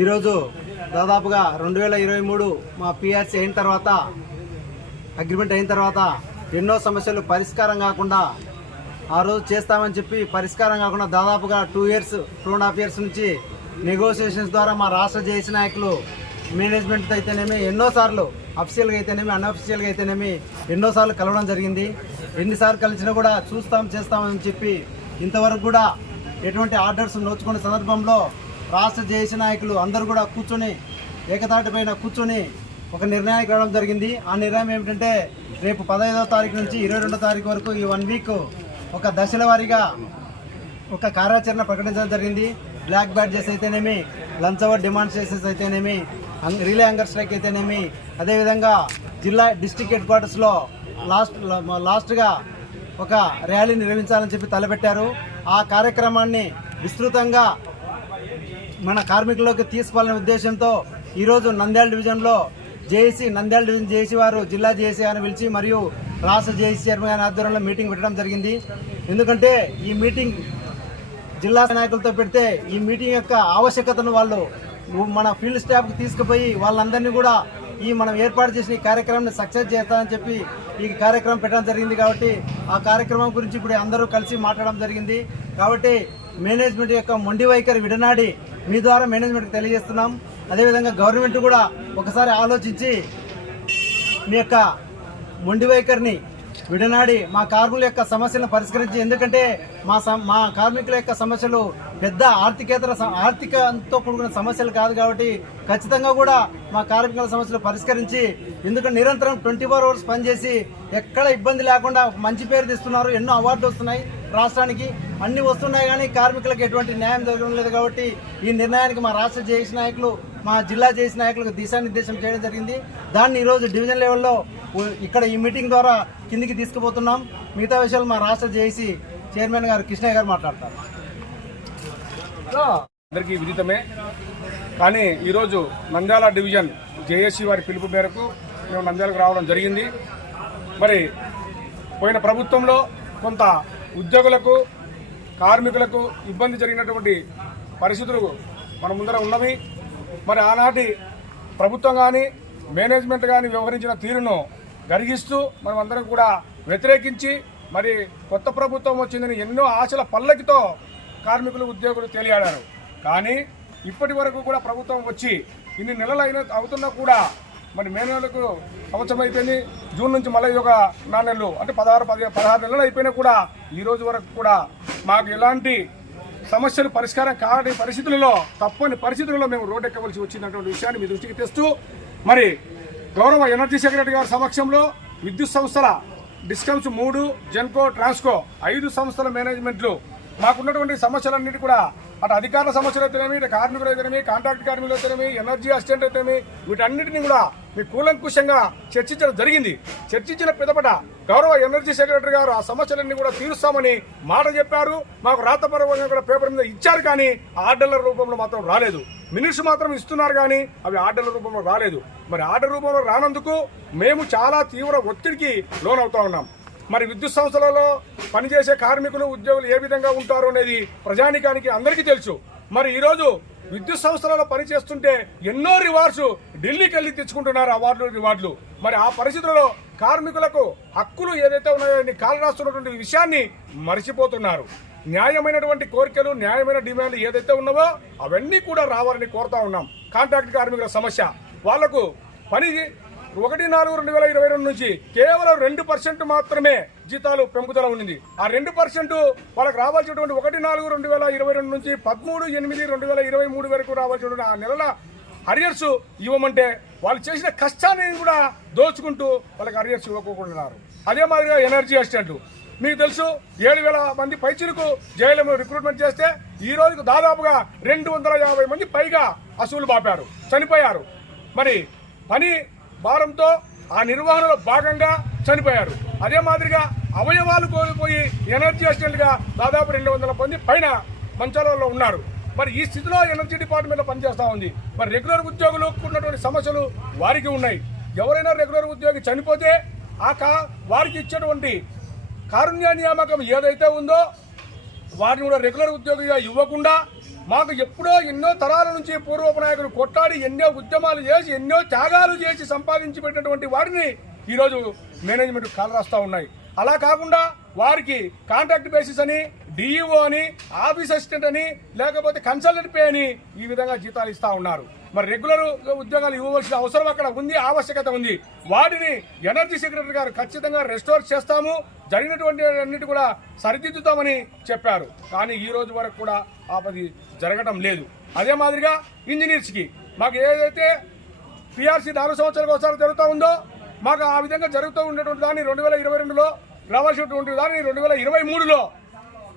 ఈరోజు దాదాపుగా 2023 మా పిఆర్సీ అయిన తర్వాత అగ్రిమెంట్ అయిన తర్వాత ఎన్నో సమస్యలు పరిష్కారం కాకుండా ఆ రోజు చేస్తామని చెప్పి పరిష్కారం కాకుండా దాదాపుగా 2.5 ఇయర్స్ నుంచి నెగోషియేషన్స్ ద్వారా మా రాష్ట్ర జేఏసీ నాయకులు మేనేజ్మెంట్తో అయితేనేమి ఎన్నోసార్లు అఫీషియల్గా అయితేనేమి అన్అఫీషియల్గా అయితేనేమి ఎన్నోసార్లు కలవడం జరిగింది. ఎన్నిసార్లు కలిసినా కూడా చేస్తామని చెప్పి ఇంతవరకు కూడా ఎటువంటి ఆర్డర్స్ నోచుకునే సందర్భంలో రాష్ట్ర జేఏసీ నాయకులు అందరూ కూడా కూర్చొని ఏకతాటిపైన కూర్చొని ఒక నిర్ణయానికి రావడం జరిగింది. ఆ నిర్ణయం ఏమిటంటే రేపు 15వ తారీఖు నుంచి 22వ తారీఖు వరకు ఈ 1 వీక్ ఒక దశల వారీగా ఒక కార్యాచరణ ప్రకటించడం జరిగింది. బ్లాక్ బ్యాడ్జెస్ అయితేనేమి, లంచ్ అవర్ డిమాన్స్ట్రేషన్స్ అయితేనేమి, రిలే హంగర్ స్ట్రైక్ అయితేనేమి, అదేవిధంగా డిస్ట్రిక్ట్ హెడ్ క్వార్టర్స్లో లాస్ట్గా ఒక ర్యాలీ నిర్వహించాలని చెప్పి తలపెట్టారు. ఆ కార్యక్రమాన్ని విస్తృతంగా మన కార్మికుల్లోకి తీసుకోవాలనే ఉద్దేశంతో ఈరోజు నంద్యాల డివిజన్లో నంద్యాల డివిజన్ జేఏసీ వారు జిల్లా జేఏసీ అని పిలిచి మరియు రాష్ట్ర జేఏసీ చైర్మన్ గారి ఆధ్వర్యంలో మీటింగ్ పెట్టడం జరిగింది. ఎందుకంటే ఈ మీటింగ్ జిల్లా నాయకులతో పెడితే ఈ మీటింగ్ యొక్క ఆవశ్యకతను వాళ్ళు మన ఫీల్డ్ స్టాఫ్కి తీసుకుపోయి వాళ్ళందరినీ కూడా మనం ఏర్పాటు చేసిన ఈ కార్యక్రమాన్ని సక్సెస్ చేస్తామని చెప్పి ఈ కార్యక్రమం పెట్టడం జరిగింది. కాబట్టి ఆ కార్యక్రమం గురించి ఇప్పుడు అందరూ కలిసి మాట్లాడడం జరిగింది. కాబట్టి మేనేజ్మెంట్ యొక్క మొండి వైఖరి విడనాడి మీ ద్వారా మేనేజ్మెంట్కి తెలియజేస్తున్నాం. అదేవిధంగా గవర్నమెంట్ కూడా ఒకసారి ఆలోచించి మీ యొక్క మొండి వైఖరిని విడనాడి మా కార్మికుల యొక్క సమస్యలను పరిష్కరించి, ఎందుకంటే మా కార్మికుల యొక్క సమస్యలు పెద్ద ఆర్థికంతో కూడుకున్న సమస్యలు కాదు కాబట్టి ఖచ్చితంగా కూడా మా కార్మికుల సమస్యలు పరిష్కరించి, ఎందుకంటే నిరంతరం 24 hours పనిచేసి ఎక్కడ ఇబ్బంది లేకుండా మంచి పేరు తెస్తున్నారు. ఎన్నో అవార్డులు వస్తున్నాయి రాష్ట్రానికి, అన్ని వస్తున్నాయి కానీ కార్మికులకు ఎటువంటి న్యాయం జరగడం లేదు. కాబట్టి ఈ నిర్ణయానికి మా రాష్ట్ర జేఏసీ నాయకులు, మా జిల్లా జేఏసీ నాయకులకు దిశానిర్దేశం చేయడం జరిగింది. దాన్ని ఈరోజు డివిజన్ లెవెల్లో ఇక్కడ ఈ మీటింగ్ ద్వారా కిందికి తీసుకుపోతున్నాం. మిగతా విషయాలు మా రాష్ట్ర జేఏసీ చైర్మన్ గారు కృష్ణయ్య గారు మాట్లాడతారు. అందరికీ విదితమే, కానీ ఈరోజు నంద్యాల డివిజన్ జేఏసీ వారి పిలుపు మేరకు మేము నంద్యాలకు రావడం జరిగింది. మరి పోయిన ప్రభుత్వంలో కొంత ఉద్యోగులకు, కార్మికులకు ఇబ్బంది జరిగినటువంటి పరిస్థితులు మన ముందర ఉన్నవి. మరి ఆనాటి ప్రభుత్వం కానీ మేనేజ్మెంట్ కానీ వ్యవహరించిన తీరును గర్హిస్తూ మనం అందరం కూడా వ్యతిరేకించి, మరి కొత్త ప్రభుత్వం వచ్చిందని ఎన్నో ఆశల పల్లకితో కార్మికులు, ఉద్యోగులు తేలియాడారు. కానీ ఇప్పటి వరకు కూడా ప్రభుత్వం వచ్చి ఇన్ని నెలలు అవుతున్నా కూడా మరి మే నెలకు సంవత్సరం అయిపోయింది. జూన్ నుంచి మళ్ళీ ఒక 4 నెలలు అంటే 16 నెలలు అయిపోయినా కూడా ఈ రోజు వరకు కూడా మాకు ఎలాంటి సమస్యలు పరిష్కారం కాని పరిస్థితులలో, తప్పని పరిస్థితులలో మేము రోడ్డెక్కవలసి వచ్చినటువంటి విషయాన్ని మీ దృష్టికి తెస్తూ, మరి గౌరవ ఎనర్జీ సెక్రటరీ గారి సమక్షంలో విద్యుత్ సంస్థల డిస్కమ్స్ 3, జెన్కో, ట్రాన్స్కో 5 సంస్థల మేనేజ్మెంట్లు మాకున్నటువంటి సమస్యలన్నిటి కూడా అటు అధికారుల సమస్యలు అయితేనేమి, ఇటు కార్మికులు అయితేనేమి, కాంట్రాక్ట్ కార్మికులు అయితేనేమి, ఎనర్జీ అసిస్టెంట్ అయితేనేమి, వీటన్నిటిని కూడా మీ కూలంకుషంగా చర్చించడం జరిగింది. చర్చించిన పిదపట గౌరవ ఎనర్జీ సెక్రటరీ గారు ఆ సమస్యలన్నీ కూడా తీరుస్తామని మాట చెప్పారు. మాకు రాతపరంగా కూడా పేపర్ మీద ఇచ్చారు, కానీ ఆర్డర్ల రూపంలో మాత్రం రాలేదు. మినిట్స్ మాత్రం ఇస్తున్నారు, కానీ అవి ఆర్డర్ల రూపంలో రాలేదు. మరి ఆర్డర్ రూపంలో రానందుకు మేము చాలా తీవ్ర ఒత్తిడికి లోనవుతా ఉన్నాం. మరి విద్యుత్ సంస్థలలో పనిచేసే కార్మికులు, ఉద్యోగులు ఏ విధంగా ఉంటారు అనేది ప్రజానికానికి అందరికీ తెలుసు. మరి ఈరోజు విద్యుత్ సంస్థలలో పనిచేస్తుంటే ఎన్నో రివార్డ్స్ ఢిల్లీకి వెళ్ళి తెచ్చుకుంటున్నారు, అవార్డులు, రివార్డులు. మరి ఆ పరిస్థితులలో కార్మికులకు హక్కులు ఏదైతే ఉన్నాయో కాలు రాస్తున్నటువంటి విషయాన్ని మర్చిపోతున్నారు. న్యాయమైనటువంటి కోరికలు, న్యాయమైన డిమాండ్లు ఏదైతే ఉన్నావో అవన్నీ కూడా రావాలని కోరుతా ఉన్నాం. కాంట్రాక్ట్ కార్మికుల సమస్య, వాళ్లకు పని 1/4/2022 నుంచి కేవలం 2% మాత్రమే జీతాలు పెంపుదల ఉంది. ఆ 2% వాళ్ళకి రావాల్సినటువంటి 1/4/2022 నుంచి 13/8/2023 వరకు రావాల్సినటువంటి ఆ నెలల అరియర్స్ ఇవ్వమంటే వాళ్ళు చేసిన కష్టాన్ని కూడా దోచుకుంటూ వాళ్ళకి అరియర్స్ ఇవ్వకుంటున్నారు. అదే మాదిరిగా ఎనర్జీ అసిస్టెంట్లు, మీకు తెలుసు 7,000 మంది పైచిలకు జేఎల్ఎం రిక్రూట్మెంట్ చేస్తే ఈ రోజుకు దాదాపుగా 250 మంది పైగా అసూలు బాపారు, చనిపోయారు. మరి పని భారంతో ఆ నిర్వహణలో భాగంగా చనిపోయారు. అదే మాదిరిగా అవయవాలు కోల్పోయి ఎనర్జీ అసిస్టెంట్గా దాదాపు 200 మంది పైన మంచాలలో ఉన్నారు. మరి ఈ స్థితిలో ఎనర్జీ డిపార్ట్మెంట్లో పనిచేస్తూ ఉంది. మరి రెగ్యులర్ ఉద్యోగులకు ఉన్నటువంటి సమస్యలు వారికి ఉన్నాయి. ఎవరైనా రెగ్యులర్ ఉద్యోగి చనిపోతే వారికి ఇచ్చేటువంటి కారుణ్య నియామకం ఏదైతే ఉందో వారిని కూడా రెగ్యులర్ ఉద్యోగిగా ఇవ్వకుండా మాకు ఎప్పుడో ఎన్నో తరాల నుంచి పూర్వపు నాయకులు కొట్లాడి ఎన్నో ఉద్యమాలు చేసి ఎన్నో త్యాగాలు చేసి సంపాదించి పెట్టినటువంటి వారిని ఈరోజు మేనేజ్మెంట్ కాలు రాస్తా ఉన్నాయి. అలా కాకుండా వారికి కాంట్రాక్ట్ బేసిస్ అని, డిఈఓ అని, ఆఫీస్ అసిస్టెంట్ అని, లేకపోతే కన్సల్టెంట్ పే అని ఈ విధంగా జీతాలు ఇస్తా ఉన్నారు. మరి రెగ్యులర్ ఉద్యోగాలు ఇవ్వవలసిన అవసరం అక్కడ ఉంది, ఆవశ్యకత ఉంది. వాటిని ఎనర్జీ సెక్రటరీ గారు ఖచ్చితంగా రెస్టోర్ చేస్తాము, జరిగినటువంటి అన్నిటి కూడా సరిదిద్దుతామని చెప్పారు. కానీ ఈ రోజు వరకు కూడా ఆపది జరగడం లేదు. అదే మాదిరిగా ఇంజనీర్స్కి మాకు ఏదైతే పిఆర్సీ 4 సంవత్సరాలకు ఒకసారి జరుగుతూ ఉందో మాకు ఆ విధంగా జరుగుతూ ఉండేటువంటి దాన్ని 2022లో రావాల్సినటువంటి దాన్ని 2023లో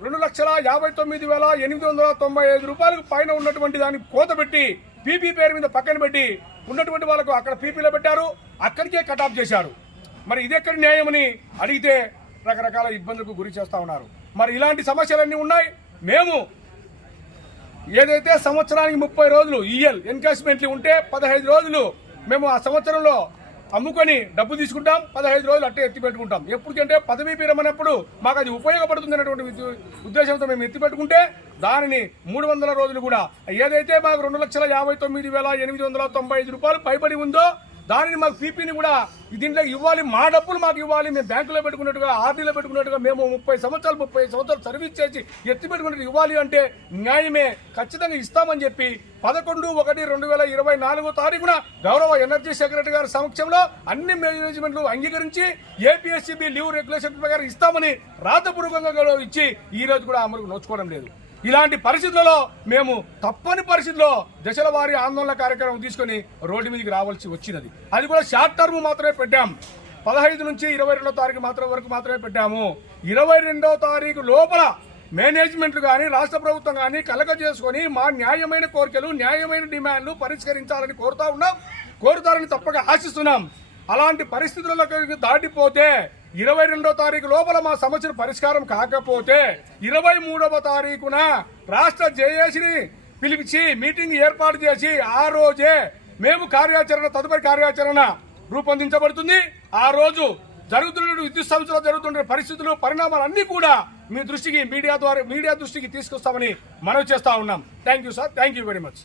2,59,895 రూపాయలకు పైన ఉన్నటువంటి దాన్ని కోత పెట్టి పీపీ పేరు మీద పక్కన పెట్టి ఉన్నటువంటి వాళ్ళకు అక్కడ పీపీలో పెట్టారు, అక్కడికే కట్ ఆఫ్ చేశారు. మరి ఇది ఎక్కడి న్యాయమని అడిగితే రకరకాల ఇబ్బందులకు గురి చేస్తా ఉన్నారు. మరి ఇలాంటి సమస్యలన్నీ ఉన్నాయి. మేము ఏదైతే సంవత్సరానికి 30 రోజులు ఈఎల్ ఎన్కాష్మెంట్లు ఉంటే 15 రోజులు మేము ఆ సంవత్సరంలో అమ్ముకొని డబ్బు తీసుకుంటాం, 15 రోజులు అట్టే ఎత్తి పెట్టుకుంటాం. ఎప్పటికంటే పదవీ విరమణప్పుడు మాకు అది ఉపయోగపడుతుంది అనేటువంటి ఉద్దేశంతో మేము ఎత్తి పెట్టుకుంటే దానిని 300 రోజులు కూడా ఏదైతే మాకు 2,59,895 రూపాయలు పైబడి ఉందో దానిని మాకు పీపీని కూడా దీంట్లో ఇవ్వాలి, మా డబ్బులు మాకు ఇవ్వాలి. మేము బ్యాంకులో పెట్టుకున్నట్టుగా, ఆర్డీలో పెట్టుకున్నట్టుగా మేము 30 సంవత్సరాలు సర్వీస్ చేసి ఎత్తి పెట్టుకున్నట్టు ఇవ్వాలి అంటే న్యాయమే, ఖచ్చితంగా ఇస్తామని చెప్పి 11/1/2024 గౌరవ ఎనర్జీ సెక్రటరీ గారి సమక్షంలో అన్ని మేనేజ్మెంట్లు అంగీకరించి ఏపీఎస్సీబీ లీవ్ రెగ్యులేషన్ ప్రకారం ఇస్తామని రాతపూర్వకంగా ఇచ్చి ఈ రోజు కూడా అమలుకు నోచుకోవడం లేదు. ఇలాంటి పరిస్థితులలో మేము తప్పని పరిస్థితిలో దశల వారీ ఆందోళన కార్యక్రమం తీసుకుని రోడ్డు మీదకి రావాల్సి వచ్చినది. అది కూడా షార్ట్ టర్మ్ మాత్రమే పెట్టాం. 15 నుంచి 22వ తారీఖు వరకు మాత్రమే పెట్టాము. 22వ తారీఖు లోపల మేనేజ్మెంట్లు కానీ రాష్ట్ర ప్రభుత్వం కానీ కలగ చేసుకుని మా న్యాయమైన కోరికలు, న్యాయమైన డిమాండ్లు పరిష్కరించాలని కోరుతారని తప్పక ఆశిస్తున్నాం. అలాంటి పరిస్థితులకు దాటిపోతే 22వ తారీఖు లోపల మా సమస్యలు పరిష్కారం కాకపోతే 23వ తారీఖున రాష్ట్ర జేఏసీని పిలిపించి మీటింగ్ ఏర్పాటు చేసి ఆ రోజే మేము తదుపరి కార్యాచరణ రూపొందించబడుతుంది. ఆ రోజు జరుగుతున్న విద్యుత్ సంస్థలో జరుగుతున్న పరిస్థితులు, పరిణామాలన్నీ కూడా మీ దృష్టికి మీడియా దృష్టికి తీసుకొస్తామని మనవి చేస్తా ఉన్నాం. Thank you sir, thank you very much.